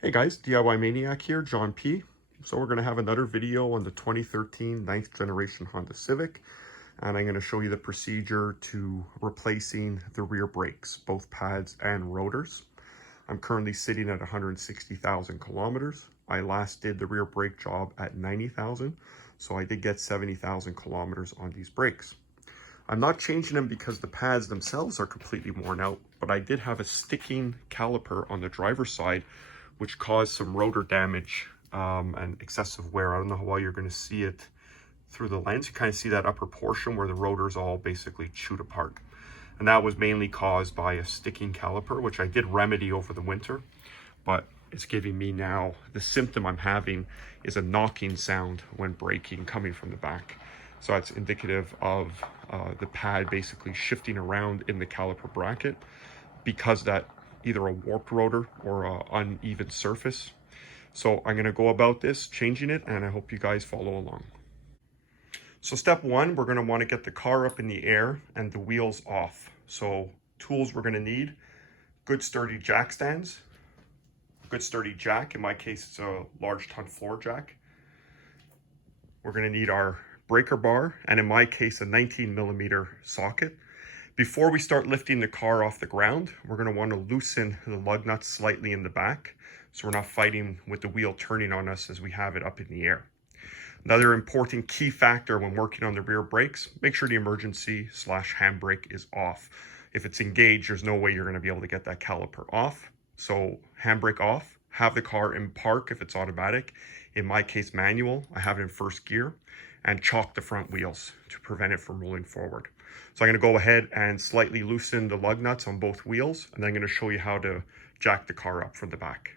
Hey guys, DIY Maniac here, John P. So we're going to have another video on the 2013 ninth generation Honda Civic, and I'm going to show you the procedure to replacing the rear brakes, both pads and rotors. I'm currently sitting at 160,000 kilometers. I last did the rear brake job at 90,000, so I did get 70,000 kilometers on these brakes. I'm not changing them because the pads themselves are completely worn out, but I did have a sticking caliper on the driver's side which caused some rotor damage and excessive wear. I don't know how well you're going to see it through the lens. You kind of see that upper portion where the rotors all basically chewed apart. And that was mainly caused by a sticking caliper, which I did remedy over the winter, but it's giving me now, the symptom I'm having is a knocking sound when braking coming from the back. So that's indicative of the pad basically shifting around in the caliper bracket because that either a warped rotor or an uneven surface. So I'm going to go about this, changing it, and I hope you guys follow along. So step one, we're going to want to get the car up in the air and the wheels off. So tools we're going to need: good sturdy jack stands, good sturdy jack. In my case, it's a large ton floor jack. We're going to need our breaker bar, and in my case, a 19mm socket. Before we start lifting the car off the ground, we're going to want to loosen the lug nuts slightly in the back so we're not fighting with the wheel turning on us as we have it up in the air. Another important key factor when working on the rear brakes, make sure the emergency/handbrake is off. If it's engaged, there's no way you're going to be able to get that caliper off. So handbrake off, have the car in park if it's automatic. In my case, manual. I have it in first gear, and chock the front wheels to prevent it from rolling forward. So I'm going to go ahead and slightly loosen the lug nuts on both wheels, and then I'm going to show you how to jack the car up from the back.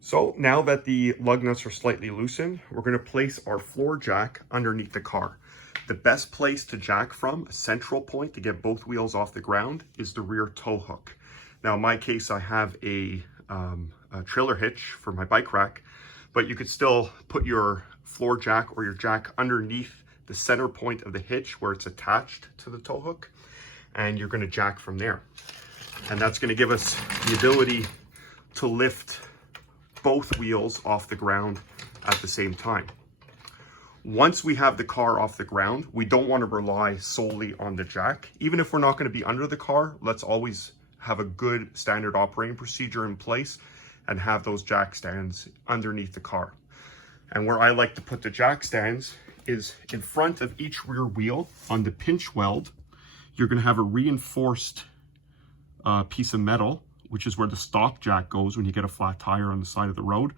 So now that the lug nuts are slightly loosened, we're going to place our floor jack underneath the car. The best place to jack from, a central point to get both wheels off the ground, is the rear tow hook. Now in my case, I have a trailer hitch for my bike rack, but you could still put your floor jack or your jack underneath the center point of the hitch where it's attached to the tow hook, and you're going to jack from there. And that's going to give us the ability to lift both wheels off the ground at the same time. Once we have the car off the ground, we don't want to rely solely on the jack. Even if we're not going to be under the car, let's always have a good standard operating procedure in place and have those jack stands underneath the car. And where I like to put the jack stands is in front of each rear wheel on the pinch weld. You're going to have a reinforced piece of metal, which is where the stock jack goes when you get a flat tire on the side of the road.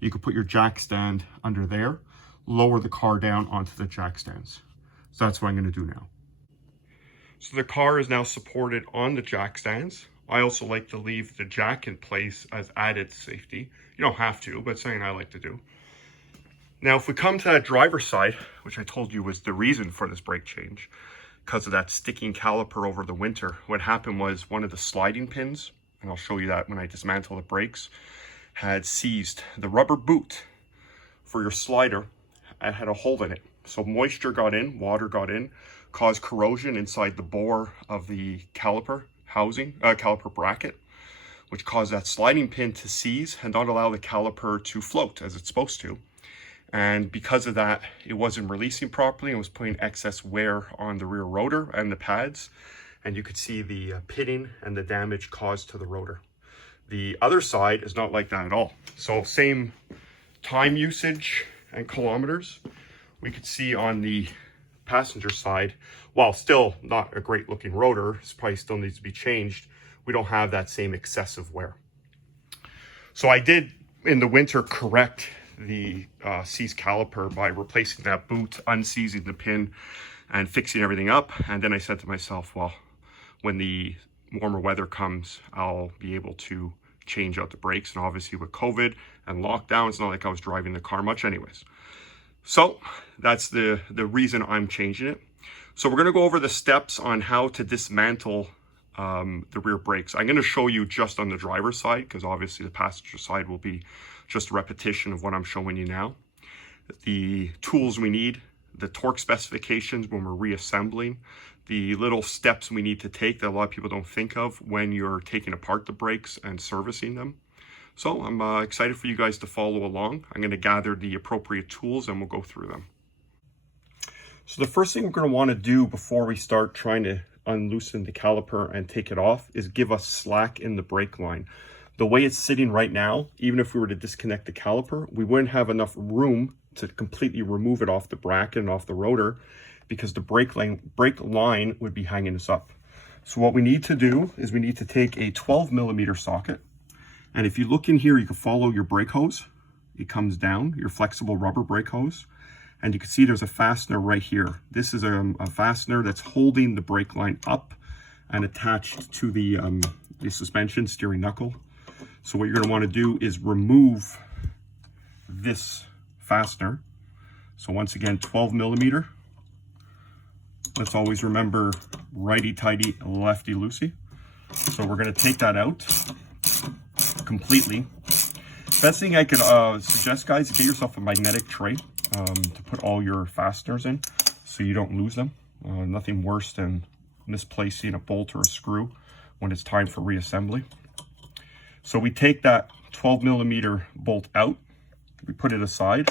You could put your jack stand under there, lower the car down onto the jack stands. So that's what I'm going to do now. So the car is now supported on the jack stands. I also like to leave the jack in place as added safety. You don't have to, but it's something I like to do. Now, if we come to that driver's side, which I told you was the reason for this brake change, because of that sticking caliper over the winter, what happened was one of the sliding pins, and I'll show you that when I dismantle the brakes, had seized. The rubber boot for your slider had a hole in it. So moisture got in, water got in, caused corrosion inside the bore of the caliper housing, caliper bracket, which caused that sliding pin to seize and not allow the caliper to float as it's supposed to. And because of that, it wasn't releasing properly and was putting excess wear on the rear rotor and the pads. And you could see the pitting and the damage caused to the rotor. The other side is not like that at all. So same time usage and kilometers. We could see on the passenger side, while still not a great looking rotor, it probably still needs to be changed, we don't have that same excessive wear. So I did in the winter correct the seized caliper by replacing that boot, unseizing the pin, and fixing everything up. And then I said to myself, well, when the warmer weather comes, I'll be able to change out the brakes. And obviously with COVID and lockdown, it's not like I was driving the car much anyways. So that's the reason I'm changing it. So we're going to go over the steps on how to dismantle the rear brakes. I'm going to show you just on the driver's side because obviously the passenger side will be just a repetition of what I'm showing you now. The tools we need, the torque specifications when we're reassembling, the little steps we need to take that a lot of people don't think of when you're taking apart the brakes and servicing them. So I'm excited for you guys to follow along. I'm going to gather the appropriate tools and we'll go through them. So the first thing we're going to want to do before we start trying to unloosen the caliper and take it off is give us slack in the brake line. The way it's sitting right now, even if we were to disconnect the caliper, we wouldn't have enough room to completely remove it off the bracket and off the rotor because the brake line would be hanging us up. So what we need to do is we need to take a 12mm socket. And if you look in here, you can follow your brake hose. It comes down, your flexible rubber brake hose. And you can see there's a fastener right here. This is a fastener that's holding the brake line up and attached to the suspension steering knuckle. So what you're going to want to do is remove this fastener. So once again, 12mm. Let's always remember righty-tighty, lefty-loosey. So we're going to take that out completely. Best thing I could suggest, guys, get yourself a magnetic tray to put all your fasteners in so you don't lose them. Nothing worse than misplacing a bolt or a screw when it's time for reassembly. So we take that 12mm bolt out, we put it aside,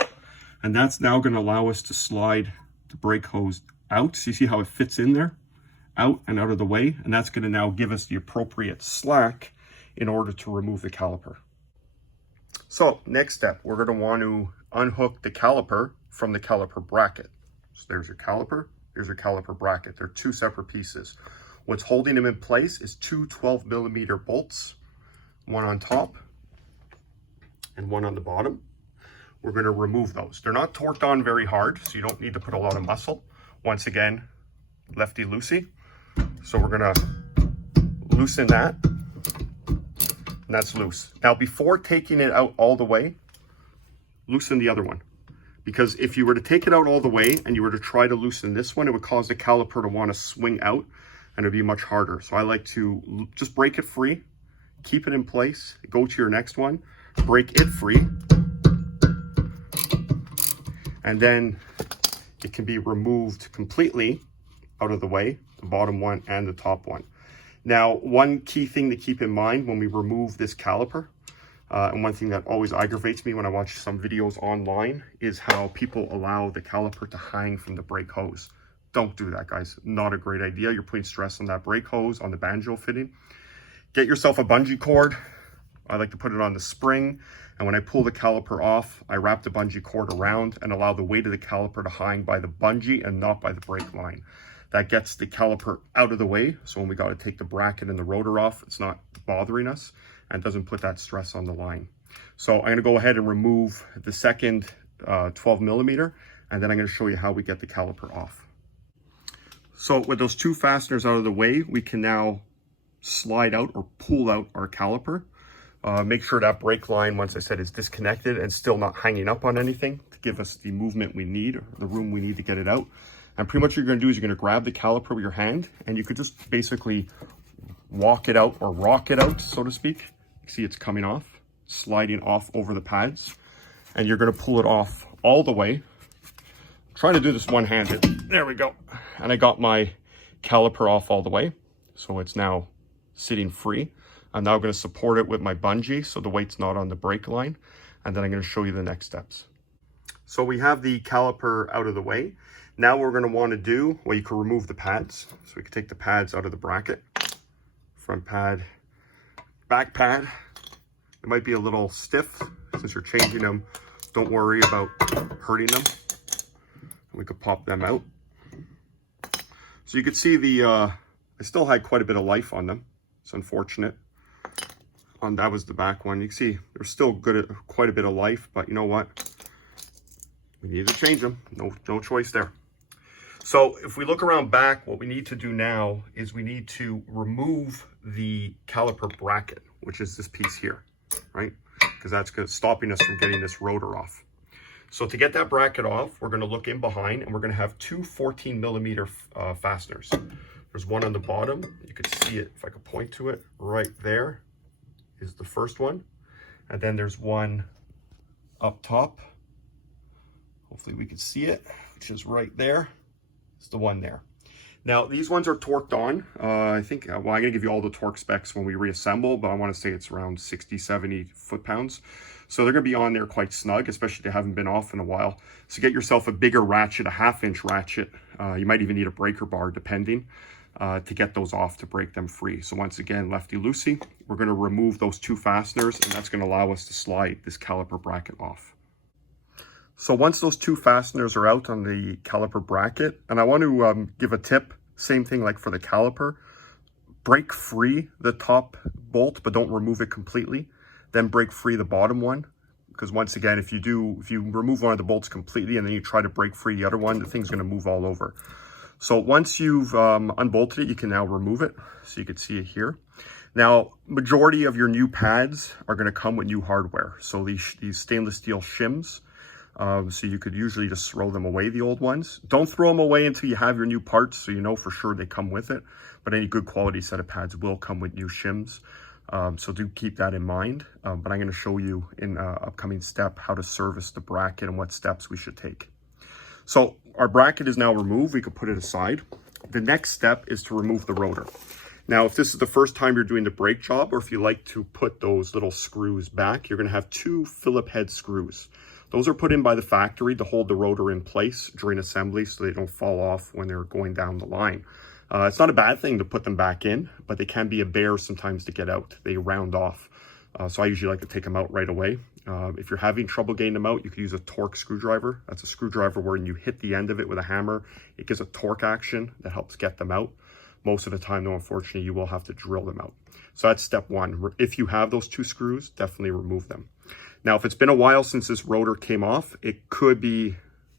and that's now going to allow us to slide the brake hose out. So you see how it fits in there, out and out of the way, and that's going to now give us the appropriate slack in order to remove the caliper. So next step, we're going to want to unhook the caliper from the caliper bracket. So there's your caliper, here's your caliper bracket. They're two separate pieces. What's holding them in place is two 12mm bolts, one on top and one on the bottom. We're going to remove those. They're not torqued on very hard, so you don't need to put a lot of muscle. Once again, lefty-loosey. So we're going to loosen that. And that's loose. Now, before taking it out all the way, loosen the other one. Because if you were to take it out all the way and you were to try to loosen this one, it would cause the caliper to want to swing out and it'd be much harder. So I like to just break it free, keep it in place, go to your next one, break it free, and then it can be removed completely out of the way, the bottom one and the top one. Now, one key thing to keep in mind when we remove this caliper, and one thing that always aggravates me when I watch some videos online, is how people allow the caliper to hang from the brake hose. Don't do that, guys. Not a great idea. You're putting stress on that brake hose, on the banjo fitting. Get yourself a bungee cord. I like to put it on the spring, and when I pull the caliper off, I wrap the bungee cord around and allow the weight of the caliper to hang by the bungee and not by the brake line. That gets the caliper out of the way, so when we got to take the bracket and the rotor off, it's not bothering us and doesn't put that stress on the line. So I'm going to go ahead and remove the second 12mm, and then I'm going to show you how we get the caliper off. So with those two fasteners out of the way, we can now slide out or pull out our caliper. Make sure that brake line, once I said, is disconnected and still not hanging up on anything to give us the movement we need, or the room we need to get it out. And pretty much what you're going to do is you're going to grab the caliper with your hand, and you could just basically walk it out or rock it out, so to speak. See, it's coming off, sliding off over the pads, and you're going to pull it off all the way. I'm trying to do this one-handed. There we go. And I got my caliper off all the way, so it's now sitting free. I'm now going to support it with my bungee so the weight's not on the brake line, and then I'm going to show you the next steps. So we have the caliper out of the way. Now what we're going to want to do, well, you can remove the pads. So we can take the pads out of the bracket. Front pad, back pad. It might be a little stiff since you're changing them. Don't worry about hurting them. We could pop them out. So you can see I still had quite a bit of life on them. It's unfortunate. That was the back one. You can see there's still quite a bit of life, but you know what? We need to change them. No choice there. So if we look around back, what we need to do now is we need to remove the caliper bracket, which is this piece here, right? Because that's stopping us from getting this rotor off. So to get that bracket off, we're going to look in behind, and we're going to have two 14mm fasteners. There's one on the bottom. You can see it if I could point to it. Right there is the first one. And then there's one up top. Hopefully we can see it, which is right there. It's the one there. Now, these ones are torqued on. I think, well, I'm going to give you all the torque specs when we reassemble, but I want to say it's around 60, 70 foot-pounds. So they're going to be on there quite snug, especially if they haven't been off in a while. So get yourself a bigger ratchet, a 1/2-inch ratchet. You might even need a breaker bar, depending, to get those off, to break them free. So once again, lefty-loosey, we're going to remove those 2 fasteners, and that's going to allow us to slide this caliper bracket off. So once those 2 fasteners are out on the caliper bracket, and I want to give a tip, same thing like for the caliper, break free the top bolt, but don't remove it completely. Then break free the bottom one, because once again, if you remove one of the bolts completely and then you try to break free the other one, the thing's going to move all over. So once you've unbolted it, you can now remove it. So you can see it here. Now, majority of your new pads are going to come with new hardware. So these stainless steel shims. So you could usually just throw them away, the old ones. Don't throw them away until you have your new parts, so you know for sure they come with it. But any good quality set of pads will come with new shims. So do keep that in mind. But I'm going to show you in an upcoming step how to service the bracket and what steps we should take. So our bracket is now removed. We could put it aside. The next step is to remove the rotor. Now, if this is the first time you're doing the brake job, or if you like to put those little screws back, you're going to have 2 Phillip head screws. Those are put in by the factory to hold the rotor in place during assembly so they don't fall off when they're going down the line. It's not a bad thing to put them back in, but they can be a bear sometimes to get out. They round off. So I usually like to take them out right away. If you're having trouble getting them out, you can use a torque screwdriver. That's a screwdriver where when you hit the end of it with a hammer, it gives a torque action that helps get them out. Most of the time, though, unfortunately, you will have to drill them out. So that's step 1. If you have those 2 screws, definitely remove them. Now, if it's been a while since this rotor came off, it could be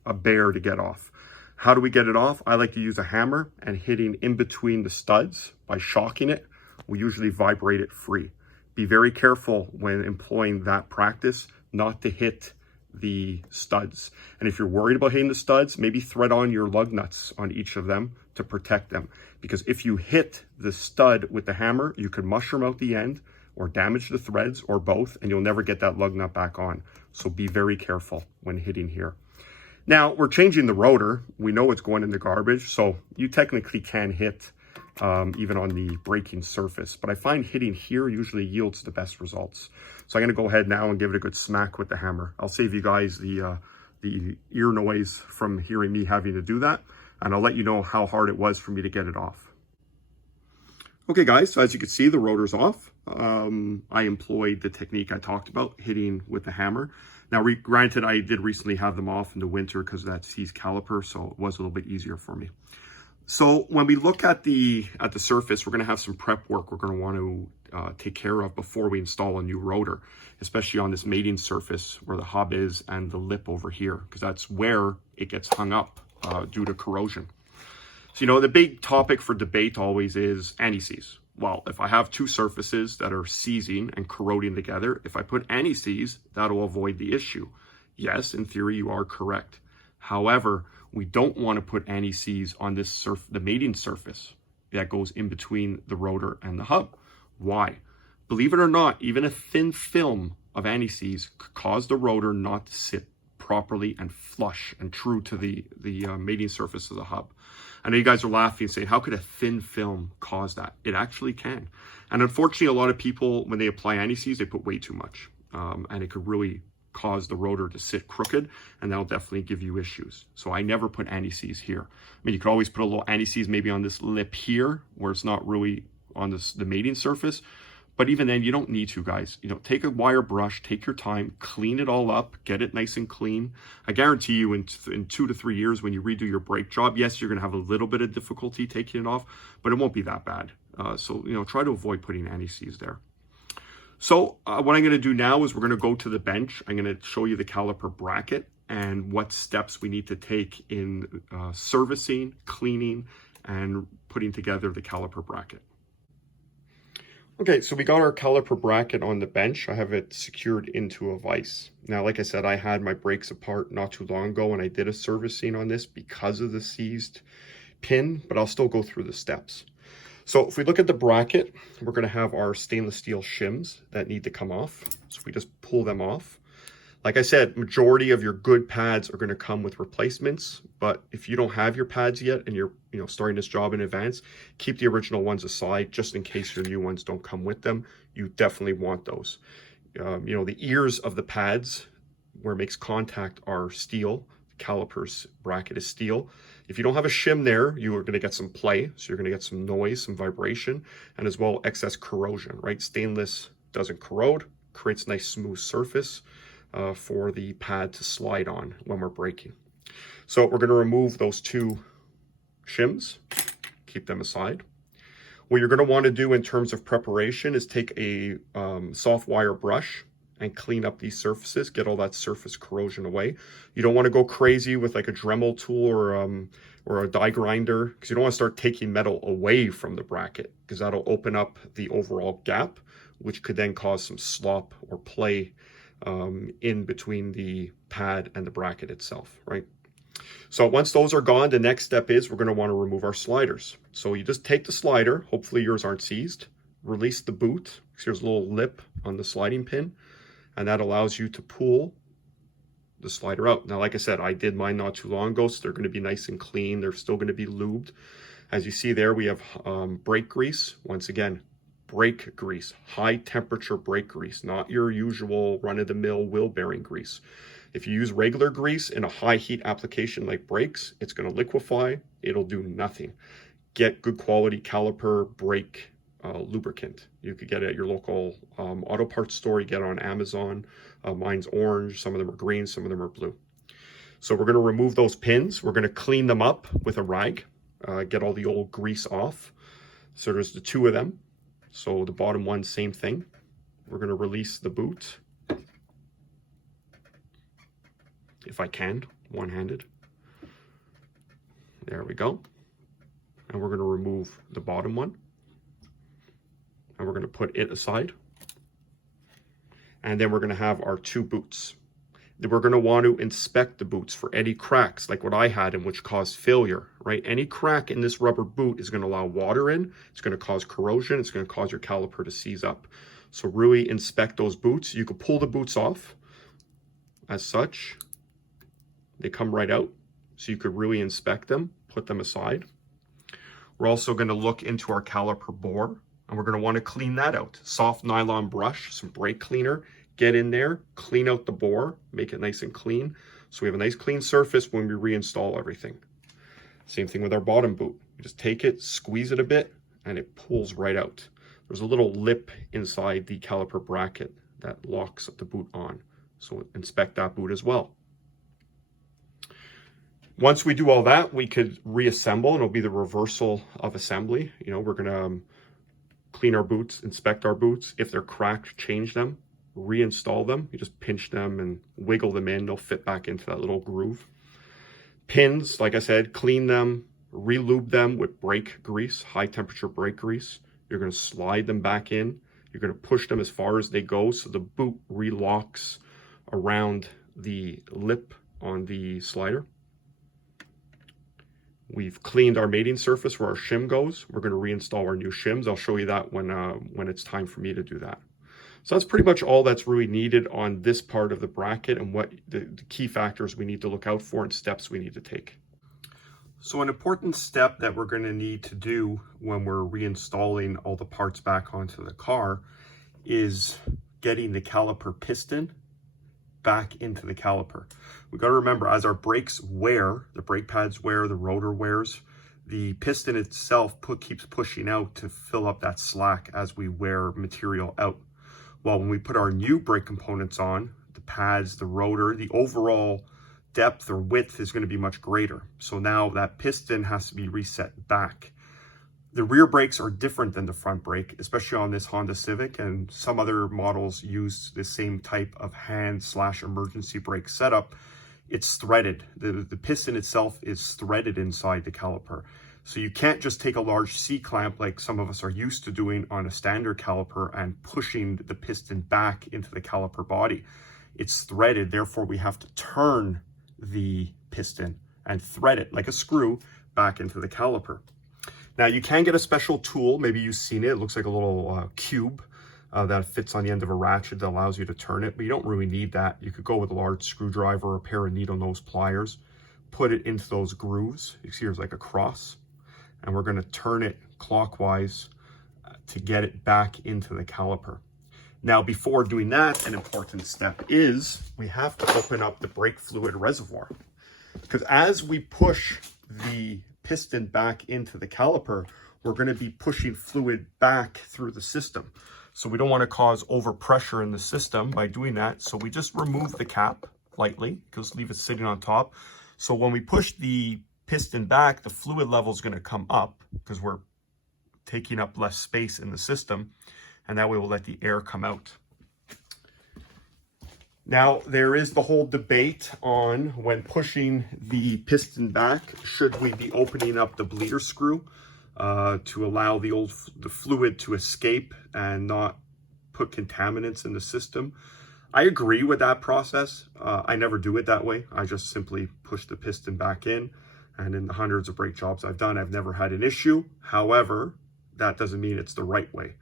a bear to get off. How do we get it off? I like to use a hammer and hitting in between the studs by shocking it. We usually vibrate it free. Be very careful when employing that practice not to hit the studs. And if you're worried about hitting the studs, maybe thread on your lug nuts on each of them to protect them. Because if you hit the stud with the hammer, you could mushroom out the end, or damage the threads, or both, and you'll never get that lug nut back on. So be very careful when hitting here. Now, we're changing the rotor. We know it's going in the garbage, so you technically can hit even on the braking surface. But I find hitting here usually yields the best results. So I'm going to go ahead now and give it a good smack with the hammer. I'll save you guys the ear noise from hearing me having to do that, and I'll let you know how hard it was for me to get it off. Okay guys, so as you can see, the rotor's off. I employed the technique I talked about, hitting with the hammer. Now, granted, I did recently have them off in the winter because of that seized caliper, so it was a little bit easier for me. So when we look at the surface, we're going to have some prep work we're going to want to take care of before we install a new rotor, especially on this mating surface where the hub is and the lip over here, because that's where it gets hung up due to corrosion. So, you know, the big topic for debate always is anti-seize. Well, if I have 2 surfaces that are seizing and corroding together, if I put anti-seize, that'll avoid the issue. Yes, in theory, you are correct. However, we don't want to put anti-seize on this the mating surface that goes in between the rotor and the hub. Why? Believe it or not, even a thin film of anti-seize could cause the rotor not to sit properly and flush and true to the mating surface of the hub. I know you guys are laughing saying, how could a thin film cause that? It actually can. And unfortunately, a lot of people, when they apply anti-seize, they put way too much. And it could really cause the rotor to sit crooked, and that'll definitely give you issues. So I never put anti-seize here. I mean, you could always put a little anti-seize maybe on this lip here, where it's not really on the mating surface. But even then, you don't need to, guys. You know, take a wire brush, take your time, clean it all up, get it nice and clean. I guarantee you in 2 to 3 years when you redo your brake job, yes, you're going to have a little bit of difficulty taking it off, but it won't be that bad. So, you know, try to avoid putting anti-seize there. So what I'm going to do now is we're going to go to the bench. I'm going to show you the caliper bracket and what steps we need to take in servicing, cleaning, and putting together the caliper bracket. Okay, so we got our caliper bracket on the bench. I have it secured into a vise. Now, like I said, I had my brakes apart not too long ago, and I did a servicing on this because of the seized pin, but I'll still go through the steps. So if we look at the bracket, we're going to have our stainless steel shims that need to come off. So we just pull them off. Like I said, majority of your good pads are going to come with replacements, but if you don't have your pads yet and you're starting this job in advance, keep the original ones aside just in case your new ones don't come with them. You definitely want those. The ears of the pads where it makes contact are steel. The caliper's bracket is steel. If you don't have a shim there, you are going to get some play, so you're going to get some noise, some vibration, and as well excess corrosion, right? Stainless doesn't corrode, creates a nice smooth surface for the pad to slide on when we're braking. So we're going to remove those two shims, keep them aside. What you're going to want to do in terms of preparation is take a soft wire brush and clean up these surfaces, get all that surface corrosion away. You don't want to go crazy with like a Dremel tool or a die grinder, because you don't want to start taking metal away from the bracket, because that'll open up the overall gap, which could then cause some slop or play in between the pad and the bracket itself, right? So once those are gone, the next step is we're going to want to remove our sliders. So you just take the slider, hopefully yours aren't seized, release the boot, because there's a little lip on the sliding pin, and that allows you to pull the slider out. Now, like I said, I did mine not too long ago, so they're going to be nice and clean. They're still going to be lubed. As you see there, we have brake grease. Once again, brake grease, high temperature brake grease, not your usual run-of-the-mill wheel bearing grease. If you use regular grease in a high heat application like brakes, it's going to liquefy, it'll do nothing. Get good quality caliper brake lubricant. You could get it at your local auto parts store, you get it on Amazon. Mine's orange, some of them are green, some of them are blue. So we're going to remove those pins, we're going to clean them up with a rag, get all the old grease off. So there's the two of them. So the bottom one, same thing. We're going to release the boot, if I can, one-handed. There we go. And we're going to remove the bottom one. And we're going to put it aside. And then we're going to have our two boots. Then we're going to want to inspect the boots for any cracks, like what I had and which caused failure, right? Any crack in this rubber boot is going to allow water in. It's going to cause corrosion. It's going to cause your caliper to seize up. So really inspect those boots. You could pull the boots off as such. They come right out. So you could really inspect them, put them aside. We're also going to look into our caliper bore, and we're going to want to clean that out. Soft nylon brush, some brake cleaner. Get in there, clean out the bore, make it nice and clean. So we have a nice clean surface when we reinstall everything. Same thing with our bottom boot. You just take it, squeeze it a bit, and it pulls right out. There's a little lip inside the caliper bracket that locks the boot on. So inspect that boot as well. Once we do all that, we could reassemble, and it'll be the reversal of assembly. We're gonna clean our boots, inspect our boots. If they're cracked, change them. Reinstall them. You just pinch them and wiggle them in. They'll fit back into that little groove. Pins, like I said, clean them, re-lube them with brake grease, high temperature brake grease. You're going to slide them back in. You're going to push them as far as they go so the boot relocks around the lip on the slider. We've cleaned our mating surface where our shim goes. We're going to reinstall our new shims. I'll show you that when it's time for me to do that. So that's pretty much all that's really needed on this part of the bracket, and what the key factors we need to look out for and steps we need to take. So an important step that we're going to need to do when we're reinstalling all the parts back onto the car is getting the caliper piston back into the caliper. We got to remember, as our brakes wear, the brake pads wear, the rotor wears, the piston itself keeps pushing out to fill up that slack as we wear material out. Well, when we put our new brake components on, the pads, the rotor, the overall depth or width is going to be much greater. So now that piston has to be reset back. The rear brakes are different than the front brake, especially on this Honda Civic, and some other models use the same type of hand/emergency brake setup. It's threaded. The piston itself is threaded inside the caliper. So you can't just take a large C-clamp like some of us are used to doing on a standard caliper and pushing the piston back into the caliper body. It's threaded, therefore we have to turn the piston and thread it like a screw back into the caliper. Now you can get a special tool, maybe you've seen it, it looks like a little cube. that fits on the end of a ratchet that allows you to turn it, but you don't really need that. You could go with a large screwdriver or a pair of needle nose pliers, put it into those grooves. You see there's like a cross, and we're going to turn it clockwise to get it back into the caliper. Now, before doing that, an important step is we have to open up the brake fluid reservoir, because as we push the piston back into the caliper, we're going to be pushing fluid back through the system. So we don't want to cause overpressure in the system by doing that. So we just remove the cap lightly, just leave it sitting on top. So when we push the piston back, the fluid level is going to come up because we're taking up less space in the system, and that way we'll let the air come out. Now, there is the whole debate on when pushing the piston back, should we be opening up the bleeder screw to allow the fluid to escape and not put contaminants in the system? I agree with that process. I never do it that way. I just simply push the piston back in, and in the hundreds of brake jobs I've done, I've never had an issue. However, that doesn't mean it's the right way.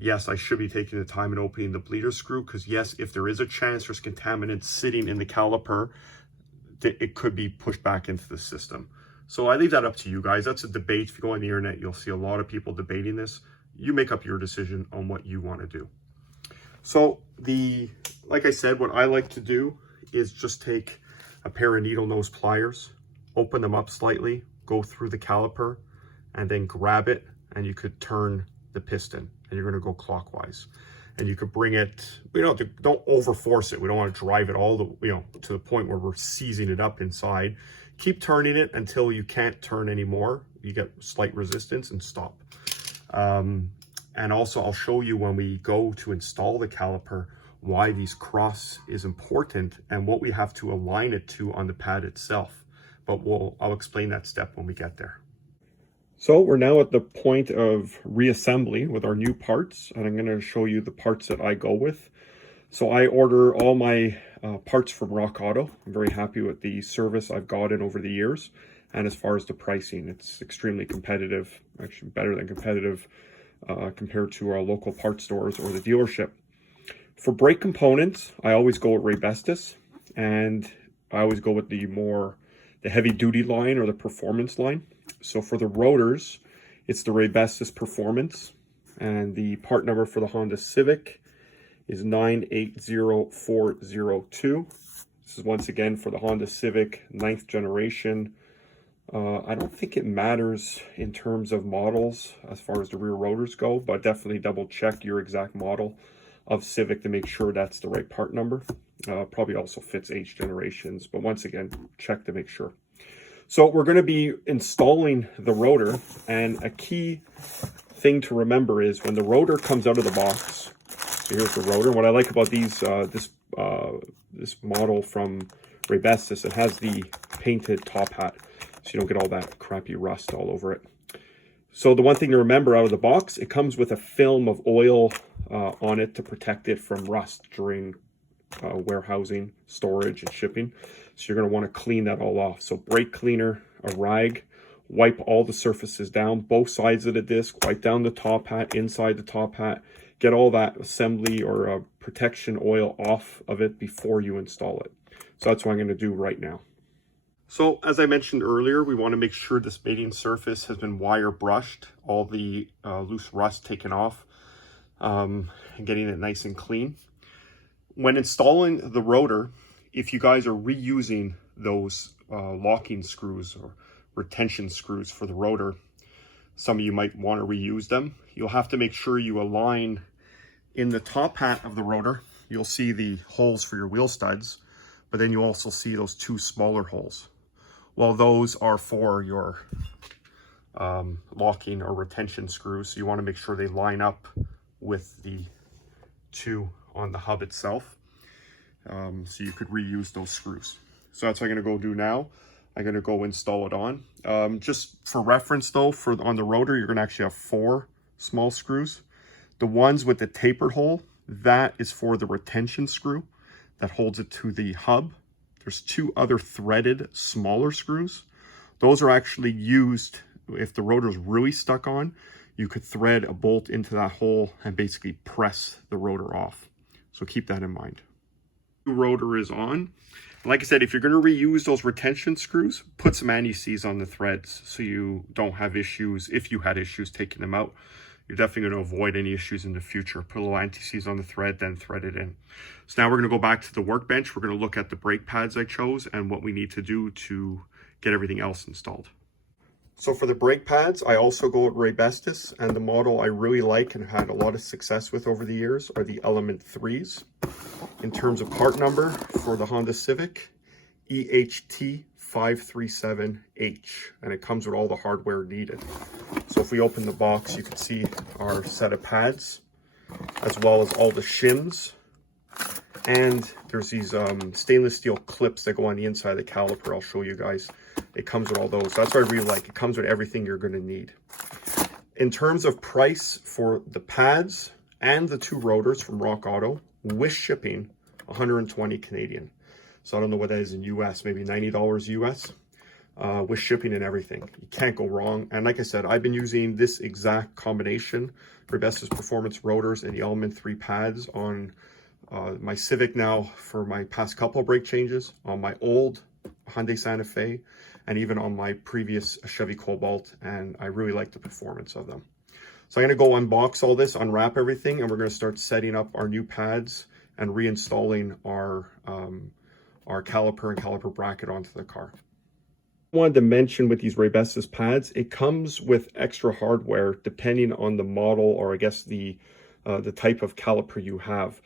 Yes, I should be taking the time and opening the bleeder screw, because yes, if there is a chance there's contaminants sitting in the caliper, it could be pushed back into the system. So I leave that up to you guys. That's a debate. If you go on the internet, you'll see a lot of people debating this. You make up your decision on what you want to do. So like I said, what I like to do is just take a pair of needle nose pliers, open them up slightly, go through the caliper, and then grab it, and you could turn the piston, and you're going to go clockwise. And you could bring it, don't over force it. We don't want to drive it all to the point where we're seizing it up inside. Keep turning it until you can't turn anymore. You get slight resistance and stop. And also I'll show you when we go to install the caliper why these cross is important and what we have to align it to on the pad itself. But I'll explain that step when we get there. So we're now at the point of reassembly with our new parts, and I'm going to show you the parts that I go with. So I order all my parts from Rock Auto. I'm very happy with the service I've gotten over the years, and as far as the pricing, it's extremely competitive, actually better than competitive compared to our local parts stores or the dealership. For brake components, I always go with Raybestos, and I always go with the heavy duty line or the performance line. So for the rotors, it's the Raybestos Performance, and the part number for the Honda Civic is 980402. This is once again for the Honda Civic 9th generation. I don't think it matters in terms of models as far as the rear rotors go, but definitely double check your exact model of Civic to make sure that's the right part number. Probably also fits H generations, but once again, check to make sure. So we're going to be installing the rotor, and a key thing to remember is when the rotor comes out of the box. So here's the rotor. What I like about this model from Raybestos, it has the painted top hat, so you don't get all that crappy rust all over it. So the one thing to remember out of the box, it comes with a film of oil on it to protect it from rust during warehousing, storage, and shipping. So you're going to want to clean that all off. So brake cleaner, a rag, wipe all the surfaces down, both sides of the disc, wipe down the top hat, inside the top hat, get all that assembly or protection oil off of it before you install it. So that's what I'm going to do right now. So as I mentioned earlier, we want to make sure this mating surface has been wire brushed, all the loose rust taken off, and getting it nice and clean. When installing the rotor, if you guys are reusing those locking screws or retention screws for the rotor, some of you might want to reuse them. You'll have to make sure you align in the top hat of the rotor. You'll see the holes for your wheel studs, but then you also see those two smaller holes. Well, those are for your locking or retention screws. So you want to make sure they line up with the two on the hub itself. So you could reuse those screws. So that's what I'm going to go do now. I'm going to go install it on. Just for reference though, on the rotor, you're going to actually have 4 small screws. The ones with the tapered hole, that is for the retention screw that holds it to the hub. There's 2 other threaded smaller screws. Those are actually used if the rotor is really stuck on. you could thread a bolt into that hole and basically press the rotor off. So keep that in mind. The rotor is on. Like I said, if you're going to reuse those retention screws, put some anti-seize on the threads so you don't have issues. If you had issues taking them out, you're definitely going to avoid any issues in the future. Put a little anti-seize on the thread, then thread it in. So now we're going to go back to the workbench. We're going to look at the brake pads I chose and what we need to do to get everything else installed. So for the brake pads, I also go with Raybestos, and the model I really like and had a lot of success with over the years are the Element 3s. In terms of part number for the Honda Civic, EHT537H, and it comes with all the hardware needed. So if we open the box, you can see our set of pads, as well as all the shims. And there's these stainless steel clips that go on the inside of the caliper. I'll show you guys. It comes with all those. That's what I really like. It comes with everything you're going to need. In terms of price for the pads and the two rotors from Rock Auto, with shipping, 120 Canadian. So I don't know what that is in US, maybe $90 US, with shipping and everything. You can't go wrong. And like I said, I've been using this exact combination, Raybestos Performance rotors and the Element 3 pads on my Civic now for my past couple of brake changes, on my old Hyundai Santa Fe, and even on my previous Chevy Cobalt, and I really like the performance of them. So I'm going to go unbox all this, unwrap everything, and we're going to start setting up our new pads and reinstalling our caliper and caliper bracket onto the car. I wanted to mention with these Raybestos pads, it comes with extra hardware depending on the model, or I guess the type of caliper you have.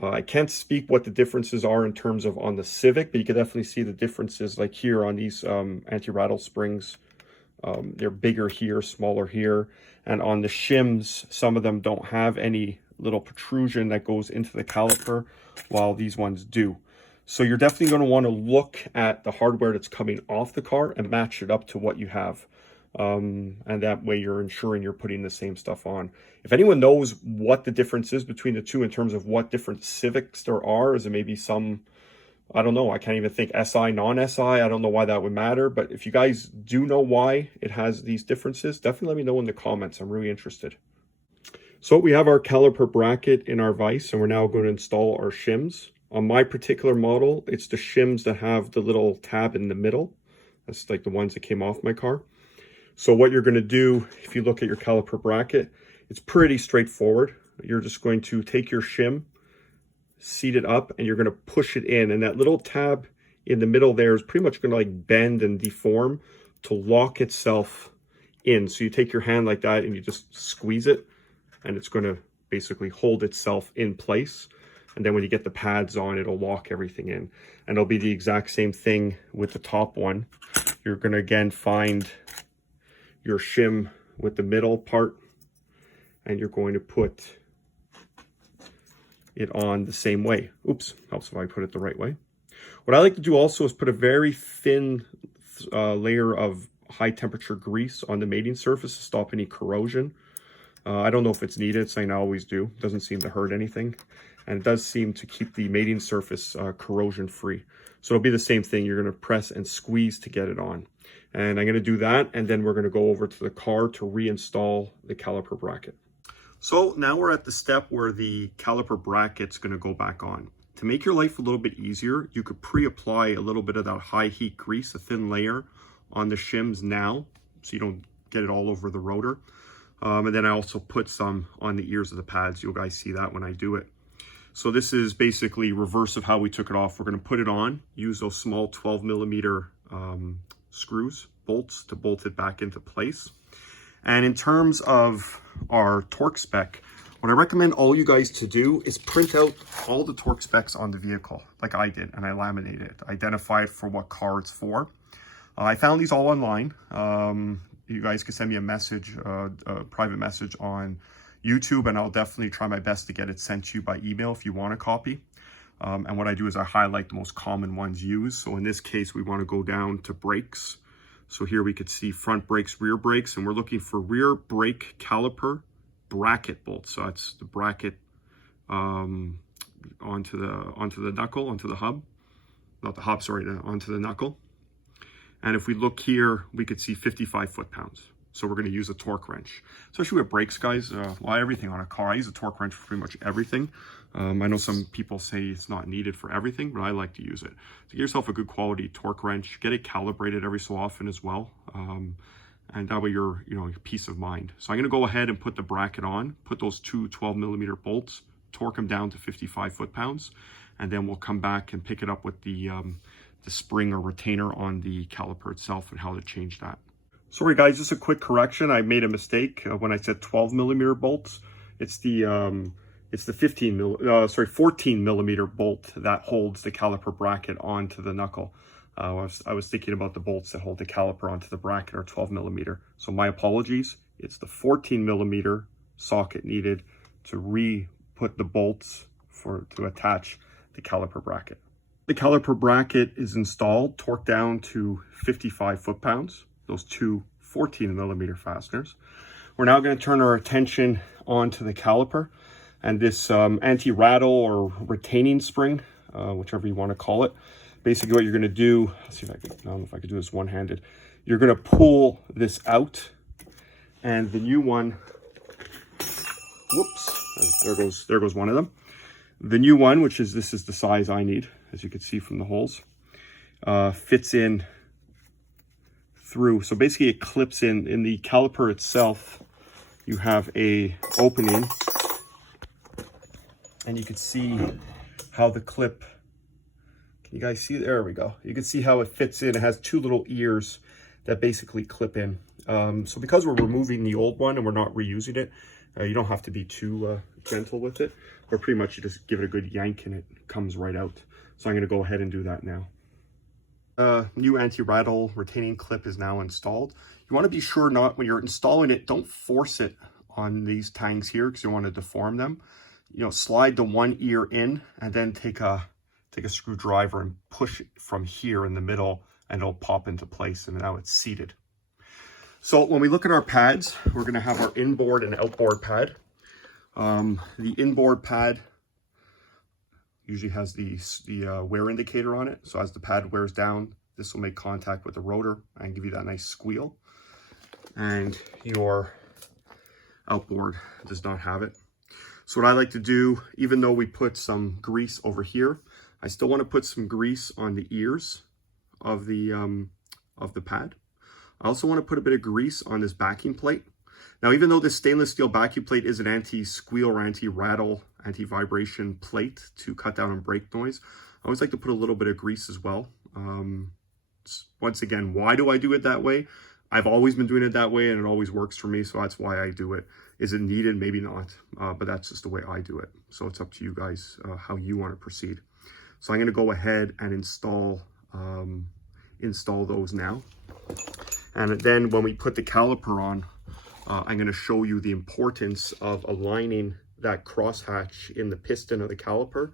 I can't speak what the differences are in terms of on the Civic, but you can definitely see the differences like here on these anti-rattle springs. They're bigger here, smaller here. And on the shims, some of them don't have any little protrusion that goes into the caliper, while these ones do. So you're definitely going to want to look at the hardware that's coming off the car and match it up to what you have. And that way you're ensuring you're putting the same stuff on. If anyone knows what the difference is between the two in terms of what different Civics there are, is it maybe some, I don't know, I can't even think, SI, non-SI, I don't know why that would matter, but if you guys do know why it has these differences, definitely let me know in the comments. I'm really interested. So we have our caliper bracket in our vise, and we're now going to install our shims. On my particular model, it's the shims that have the little tab in the middle. That's like the ones that came off my car. So what you're going to do, if you look at your caliper bracket, it's pretty straightforward. You're just going to take your shim, seat it up, and you're going to push it in. And that little tab in the middle there is pretty much going to like bend and deform to lock itself in. So you take your hand like that and you just squeeze it, and it's going to basically hold itself in place. And then when you get the pads on, it'll lock everything in. And it'll be the exact same thing with the top one. You're going to again find your shim with the middle part, and you're going to put it on the same way. Oops, helps if I put it the right way. What I like to do also is put a very thin layer of high temperature grease on the mating surface to stop any corrosion. I don't know if it's needed, it's something I always do. It doesn't seem to hurt anything. And it does seem to keep the mating surface corrosion free. So it'll be the same thing. You're going to press and squeeze to get it on. And I'm going to do that, and then we're going to go over to the car to reinstall the caliper bracket. So now we're at the step where the caliper bracket's going to go back on. To make your life a little bit easier, you could pre-apply a little bit of that high heat grease, a thin layer, on the shims now, so you don't get it all over the rotor. And then I also put some on the ears of the pads. You guys see that when I do it. So this is basically reverse of how we took it off. We're going to put it on, use those small 12mm screws, bolts, to bolt it back into place. And in terms of our torque spec, what I recommend all you guys to do is print out all the torque specs on the vehicle, like I did, and I laminated it, identify it for what car it's for. I found these all online. You guys can send me a message, a private message on YouTube, and I'll definitely try my best to get it sent to you by email if you want a copy. And what I do is I highlight the most common ones used. So in this case, we want to go down to brakes. So here we could see front brakes, rear brakes, and we're looking for rear brake caliper bracket bolts. So that's the bracket onto the knuckle, onto the hub, not the hub, sorry, onto the knuckle. And if we look here, we could see 55 foot-pounds. So we're going to use a torque wrench, especially with brakes, guys. Well, everything on a car. I use a torque wrench for pretty much everything. I know some people say it's not needed for everything, but I like to use it. To get yourself a good quality torque wrench, get it calibrated every so often as well. And that way you're, peace of mind. So I'm going to go ahead and put the bracket on, put those two 12mm bolts, torque them down to 55 foot-pounds, and then we'll come back and pick it up with the spring or retainer on the caliper itself and how to change that. Sorry guys, just a quick correction. I made a mistake when I said 12mm bolts. It's the 14mm bolt that holds the caliper bracket onto the knuckle. I was thinking about the bolts that hold the caliper onto the bracket are 12mm. So my apologies. It's the 14mm socket needed to re-put the bolts to attach the caliper bracket. The caliper bracket is installed, torqued down to 55 foot-pounds. Those two 14mm fasteners. We're now going to turn our attention onto the caliper and this anti-rattle or retaining spring, whichever you want to call it. Basically what you're going to do, let's see if I don't know if I can do this one-handed. You're going to pull this out, and the new one, whoops, there goes one of them. The new one, this is the size I need, as you can see from the holes, fits in through. So basically it clips in the caliper itself. You have a opening, and you can see how the clip, can you guys see? There we go. You can see how it fits in. It has two little ears that basically clip in. So because we're removing the old one and we're not reusing it, you don't have to be too gentle with it, or pretty much you just give it a good yank and it comes right out. So I'm going to go ahead and do that now. New anti-rattle retaining clip is now installed. You want to be sure when you're installing it, don't force it on these tangs here because you want to deform them. Slide the one ear in and then take a screwdriver and push it from here in the middle, and it'll pop into place, and now it's seated. So when we look at our pads, we're going to have our inboard and outboard pad. The inboard pad usually has the wear indicator on it. So as the pad wears down, this will make contact with the rotor and give you that nice squeal. And your outboard does not have it. So what I like to do, even though we put some grease over here, I still want to put some grease on the ears of the pad. I also want to put a bit of grease on this backing plate. Now, even though this stainless steel backing plate is an anti-squeal or anti-rattle, anti-vibration plate to cut down on brake noise, I always like to put a little bit of grease as well. Once again, why do I do it that way? I've always been doing it that way, and it always works for me, so that's why I do it. Is it needed? Maybe not, but that's just the way I do it. So it's up to you guys how you want to proceed. So I'm going to go ahead and install those now. And then when we put the caliper on, I'm going to show you the importance of aligning that crosshatch in the piston of the caliper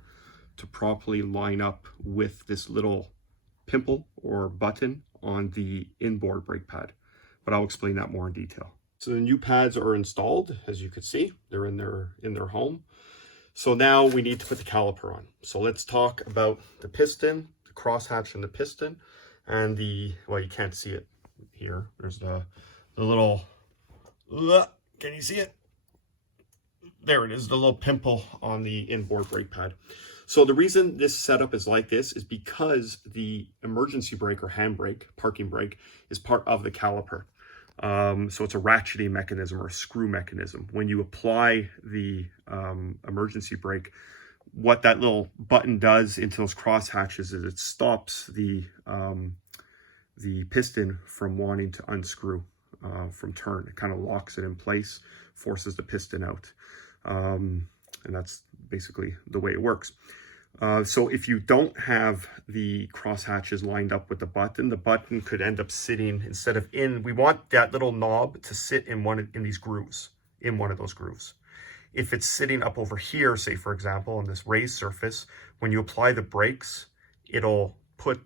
to properly line up with this little pimple or button on the inboard brake pad. But I'll explain that more in detail. So the new pads are installed, as you can see, they're in their home. So now we need to put the caliper on. So let's talk about the piston, the crosshatch in the piston, and well, you can't see it here. There's the little, can you see it? There it is, the little pimple on the inboard brake pad. So the reason this setup is like this is because the emergency brake or handbrake, parking brake, is part of the caliper. So it's a ratcheting mechanism or a screw mechanism. When you apply the emergency brake, what that little button does into those cross hatches is it stops the piston from wanting to unscrew from turn. It kind of locks it in place, forces the piston out. And that's basically the way it works. So if you don't have the cross hatches lined up with the button could end up sitting instead of we want that little knob to sit in one of those grooves. If it's sitting up over here, say for example, on this raised surface, when you apply the brakes, it'll put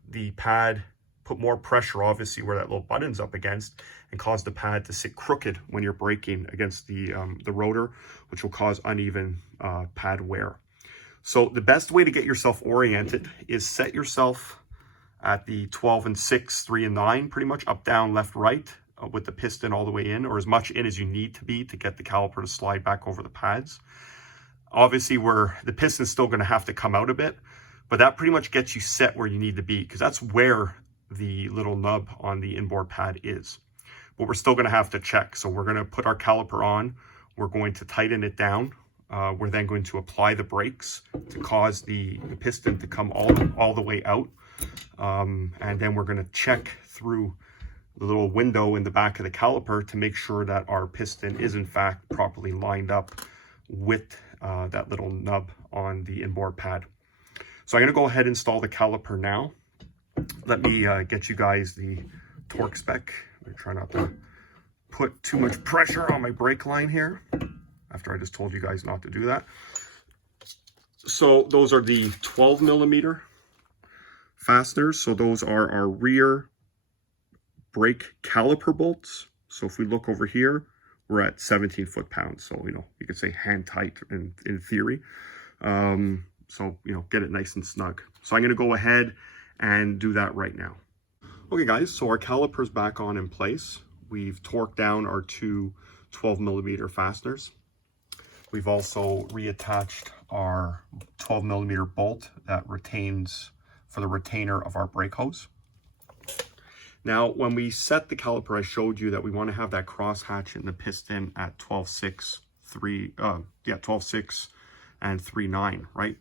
more pressure obviously where that little button's up against and cause the pad to sit crooked when you're braking against the rotor, which will cause uneven pad wear. So the best way to get yourself oriented is set yourself at the 12 and 6, 3 and 9, pretty much up, down, left, right with the piston all the way in, or as much in as you need to be to get the caliper to slide back over the pads. Obviously, the piston's still going to have to come out a bit, but that pretty much gets you set where you need to be, because that's where the little nub on the inboard pad is. But we're still going to have to check. So we're going to put our caliper on. We're going to tighten it down. We're then going to apply the brakes to cause the piston to come all the way out. And then we're going to check through the little window in the back of the caliper to make sure that our piston is in fact properly lined up with that little nub on the inboard pad. So I'm going to go ahead and install the caliper now. Let me get you guys the torque spec. I'm trying not to put too much pressure on my brake line here after I just told you guys not to do that. So those are the 12 millimeter fasteners. So those are our rear brake caliper bolts. So if we look over here, we're at 17 foot-pounds. So, you know, you could say hand tight in theory. So, you know, get it nice and snug. So I'm going to go ahead and do that right now. Okay, guys, so our caliper's back on in place. We've torqued down our two 12 millimeter fasteners. We've also reattached our 12 millimeter bolt that retains for the retainer of our brake hose. Now, when we set the caliper, I showed you that we want to have that cross hatch in the piston at 12.6 and 3.9, right?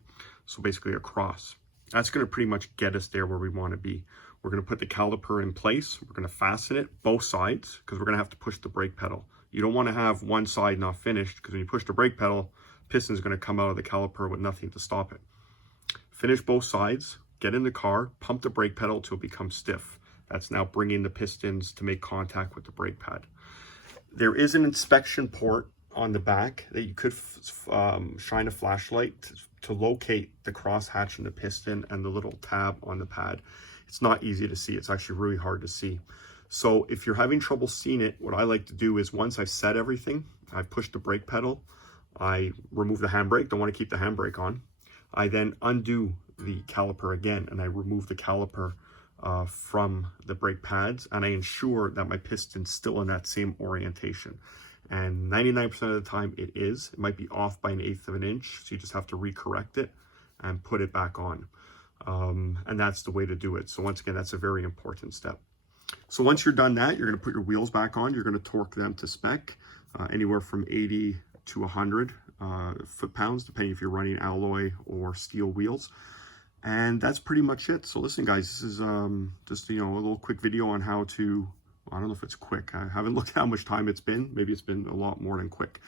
So basically a cross. That's going to pretty much get us there where we want to be. We're going to put the caliper in place. We're going to fasten it both sides because we're going to have to push the brake pedal. You don't want to have one side not finished, because when you push the brake pedal, piston is going to come out of the caliper with nothing to stop it. Finish both sides, get in the car, pump the brake pedal till it becomes stiff. That's now bringing the pistons to make contact with the brake pad. There is an inspection port on the back that you could shine a flashlight to locate the cross hatch in the piston and the little tab on the pad. It's not easy to see. It's actually really hard to see. So if you're having trouble seeing it, what I like to do is once I've set everything, I push the brake pedal, I remove the handbrake, don't want to keep the handbrake on. I then undo the caliper again, and I remove the caliper from the brake pads, and I ensure that my piston's still in that same orientation. And 99% of the time it is. It might be off by 1/8 of an inch, so you just have to recorrect it and put it back on. And that's the way to do it. So once again, that's a very important step. So once you're done that, you're going to put your wheels back on. You're going to torque them to spec, anywhere from 80 to 100 foot-pounds, depending if you're running alloy or steel wheels. And that's pretty much it. So listen, guys, this is just, you know, a little quick video on how to, well, I don't know if it's quick. I haven't looked at how much time it's been. Maybe it's been a lot more than quick.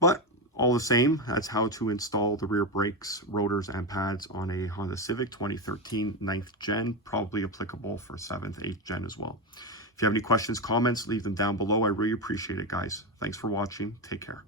But all the same, that's how to install the rear brakes, rotors, and pads on a Honda Civic 2013 9th gen, probably applicable for 7th, 8th gen as well. If you have any questions, comments, leave them down below. I really appreciate it, guys. Thanks for watching. Take care.